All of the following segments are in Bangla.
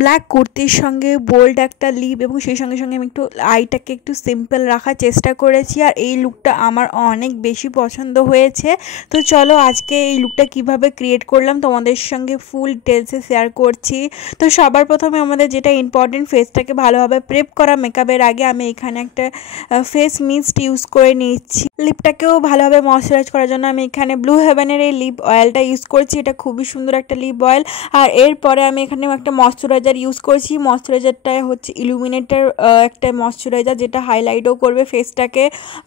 ব্ল্যাক কুর্তির সঙ্গে বোল্ড একটা লিপ এবং সেই সঙ্গে সঙ্গে আমি একটু আইটাকে একটু সিম্পল রাখার চেষ্টা করেছি। আর এই লুকটা আমার অনেক বেশি পছন্দ হয়েছে। তো চলো আজকে এই লুকটা কিভাবে ক্রিয়েট করলাম তোমাদের সঙ্গে ফুল ডিটেলসে শেয়ার করছি। তো সবার প্রথমে আমাদের যেটা ইম্পর্টেন্ট, ফেসটাকে ভালোভাবে প্রেপ করা। মেকআপের আগে আমি এখানে একটা ফেস মিস্ট ইউজ করে নিচ্ছি। লিপটাকেও ভালোভাবে ময়শ্চারাইজ করার জন্য আমি এখানে ব্লু হেভেনের এই লিপ অয়েলটা ইউজ করছি। এটা খুবই সুন্দর একটা লিপ অয়েল। আর এরপরে আমি এখানে একটা ময়শ্চারাইজার ইউজ করছি। ময়শ্চারাইজারটা হচ্ছে ইলুমিনেটার একটা ময়শ্চারাইজার, যেটা হাইলাইটও করবে ফেসটাকে।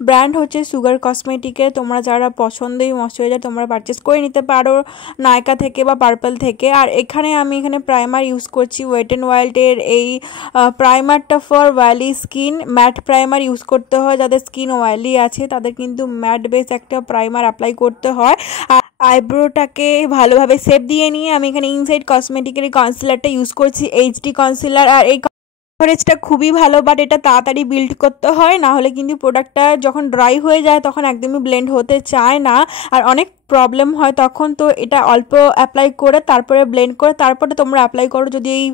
ব্র্যান্ড হচ্ছে সুগার কসমেটিকের। তোমরা যারা পছন্দ এই ময়শ্চারাইজার তোমরা পারচেস করে নিতে পারো নায়কা থেকে বা পার্পল থেকে। আর এখানে আমি প্রাইমার ইউজ করছি ওয়েট অ্যান্ড ওয়াইল্ডের এই প্রাইমারটা for oily skin. Matte primer use করতে হয়, যাদের স্কিন অয়েলি আছে তাদের কিন্তু ম্যাট বেস একটা প্রাইমার অ্যাপ্লাই করতে হয়। আর আইব্রোটাকে ভালোভাবে শেপ দিয়ে নিয়ে আমি এখানে ইনসাইড কসমেটিকের এই কনসিলারটা ইউজ করছি, এইচডি কনসিলার। আর এই কভারেজটা খুবই ভালো, বাট এটা তাড়াতাড়ি বিল্ড করতে হয়, না হলে কিন্তু প্রোডাক্টটা যখন ড্রাই হয়ে যায় তখন একদমই ব্লেন্ড হতে চায় না আর অনেক প্রবলেম হয় তখন। তো এটা অল্প অ্যাপ্লাই করে তারপরে ব্লেন্ড করে তারপরে তোমরা অ্যাপ্লাই করো যদি এই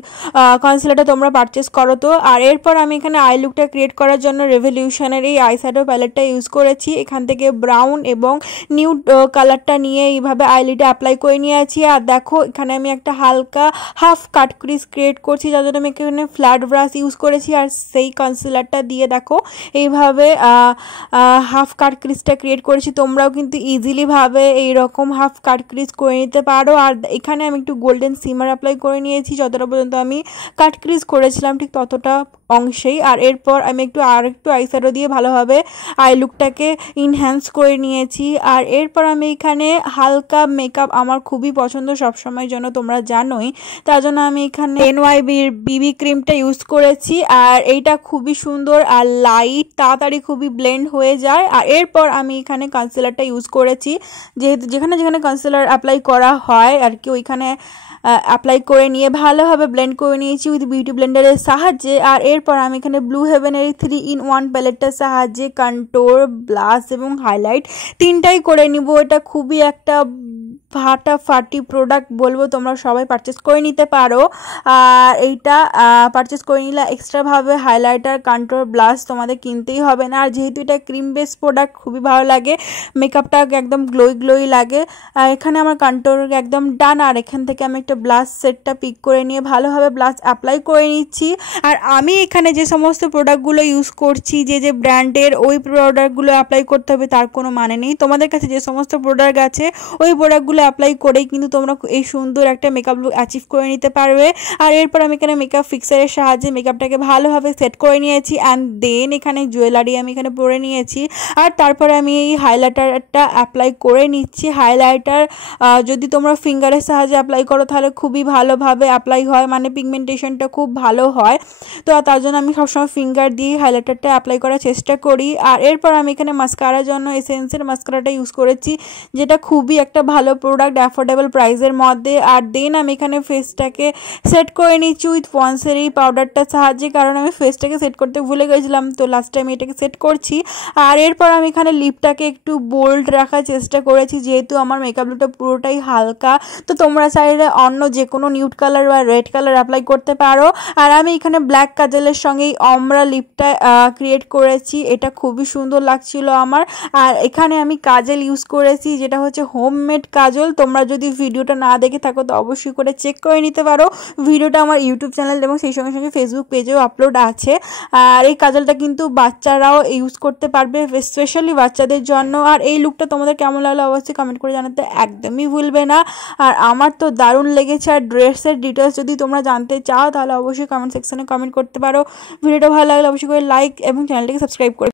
কনসিলারটা তোমরা পারচেস করো তো। আর এরপর আমি এখানে আই লুকটা ক্রিয়েট করার জন্য রেভলিউশনের এই আই শ্যাডো প্যালেটটা ইউজ করেছি। এখান থেকে ব্রাউন এবং নিউড কালারটা নিয়ে এইভাবে আইলিডে অ্যাপ্লাই করে নিয়েছি। আর দেখো এখানে আমি একটা হালকা হাফ কাট ক্রিজ ক্রিয়েট করছি, যার জন্য আমি এখানে ফ্ল্যাট ব্রাশ ইউজ করেছি। আর সেই কনসিলারটা দিয়ে দেখো এইভাবে হাফ কাট ক্রিজটা ক্রিয়েট করেছি। তোমরাও কিন্তু ইজিলিভাবে এইরকম হাফ কাট ক্রিজ করে নিতে পারো। আর এখানে আমি একটু গোল্ডেন সিমার অ্যাপ্লাই করে নিয়েছি, যতটা পর্যন্ত আমি কাট ক্রিজ করেছিলাম ঠিক ততটা অংশেই। আর এরপর আমি একটু আইশ্যাডো দিয়ে ভালোভাবে আই লুকটাকে ইনহ্যান্স করে নিয়েছি। আর এরপর আমি এখানে হালকা মেকআপ আমার খুবই পছন্দ সবসময়ের জন্য, তোমরা জানোই, তার জন্য আমি এখানে এনওয়াইবির বিবি ক্রিমটা ইউজ করেছি। আর এইটা খুবই সুন্দর আর লাইট, তাড়াতাড়ি খুবই ব্লেন্ড হয়ে যায়। আর এরপর আমি এখানে কনসিলারটা ইউজ করেছি, যেহেতু যেখানে যেখানে কনসিলার অ্যাপ্লাই করা হয় আর কি ওইখানে অ্যাপ্লাই করে নিয়ে ভালোভাবে ব্লেন্ড করে নিয়েছি উইথ বিউটি ব্লেন্ডারের সাহায্যে। আর এরপর আমি এখানে ব্লু হেভেনের 3-in-1 প্যালেটটার সাহায্যে কন্ট্যুর, ব্লাশ এবং হাইলাইট তিনটাই করে নিব। এটা খুবই একটা ফাটাফাটি প্রোডাক্ট বলবো, তোমরা সবাই পারচেস করে নিতে পারো। আর এইটা পারচেস করে নিলে এক্সট্রাভাবে হাইলাইটার, কন্ট্যুর, ব্লাশ তোমাদের কিনতেই হবে না। আর যেহেতু এটা ক্রিম বেস প্রোডাক্ট খুবই ভালো লাগে, মেকআপটা একদম গ্লোই লাগে। আর এখানে আমার কন্ট্যুর একদম ডান। আর এখান থেকে আমি একটা ব্লাশ সেটটা পিক করে নিয়ে ভালোভাবে ব্লাশ অ্যাপ্লাই করে নিচ্ছি। আর আমি এখানে যে সমস্ত প্রোডাক্টগুলো ইউজ করছি, যে ব্র্যান্ডের ওই প্রোডাক্টগুলো অ্যাপ্লাই করতে হবে তার কোনো মানে নেই। তোমাদের কাছে যে সমস্ত প্রোডাক্ট আছে ওই প্রোডাক্টগুলো অ্যাপ্লাই করেই কিন্তু তোমরা এই সুন্দর একটা মেকআপ লুক অ্যাচিভ করে নিতে পারবে। আর এরপর আমি এখানে মেকআপ ফিক্সারের সাহায্যে মেকআপটাকে ভালোভাবে সেট করে নিয়েছি। অ্যান্ড দেন এখানে জুয়েলারি আমি এখানে পরে নিয়েছি। আর তারপরে আমি এই হাইলাইটারটা অ্যাপ্লাই করে নিচ্ছি। হাইলাইটার যদি তোমরা ফিঙ্গারের সাহায্যে অ্যাপ্লাই করো তাহলে খুবই ভালোভাবে অ্যাপ্লাই হয়, মানে পিগমেন্টেশনটা খুব ভালো হয়। তো তার জন্য আমি সবসময় ফিঙ্গার দিয়ে হাইলাইটারটা অ্যাপ্লাই করার চেষ্টা করি। আর এরপর আমি এখানে মাস্কারার জন্য এসেন্সের মাস্কারাটা ইউজ করেছি, যেটা খুবই একটা ভালো প্রোডাক্ট অ্যাফোর্ডেবল প্রাইসের মধ্যে। আর দেন আমি এখানে ফেসটাকে সেট করে নিচ্ছি উইথ পন্সের এই পাউডারটার সাহায্যে, কারণ আমি ফেসটাকে সেট করতে ভুলে গেছিলাম, তো লাস্ট টাইম এটাকে সেট করছি। আর এরপর আমি এখানে লিপটাকে একটু বোল্ড রাখার চেষ্টা করেছি, যেহেতু আমার মেকআপ লুকটা পুরোটাই হালকা। তো তোমরা চাইলে অন্য যে কোনো নিউড কালার বা রেড কালার অ্যাপ্লাই করতে পারো। আর আমি এখানে ব্ল্যাক কাজলের সঙ্গে এই অমরা লিপটা ক্রিয়েট করেছি, এটা খুবই সুন্দর লাগছিল আমার। আর এখানে আমি কাজল ইউজ করেছি, যেটা হচ্ছে হোমমেড কাজল। তোমরা যদি ভিডিওটা না দেখে থাকো তো অবশ্যই করে চেক করে নিতে পারো। ভিডিওটা আমার ইউটিউব চ্যানেল এবং সেই সঙ্গে সঙ্গে ফেসবুক পেজেও আপলোড আছে। আর এই কাজলটা কিন্তু বাচ্চারাও ইউজ করতে পারবে, স্পেশালি বাচ্চাদের জন্য। আর এই লুকটা তোমাদের কেমন লাগলো অবশ্যই কমেন্ট করে জানাতে একদমই ভুলবে না। আর আমার তো দারুণ লেগেছে। আর ড্রেসের ডিটেলস যদি তোমরা জানতে চাও তাহলে অবশ্যই কমেন্ট সেকশনে কমেন্ট করতে পারো। ভিডিওটা ভালো লাগলে অবশ্যই করে লাইক এবং চ্যানেলটাকে সাবস্ক্রাইব করে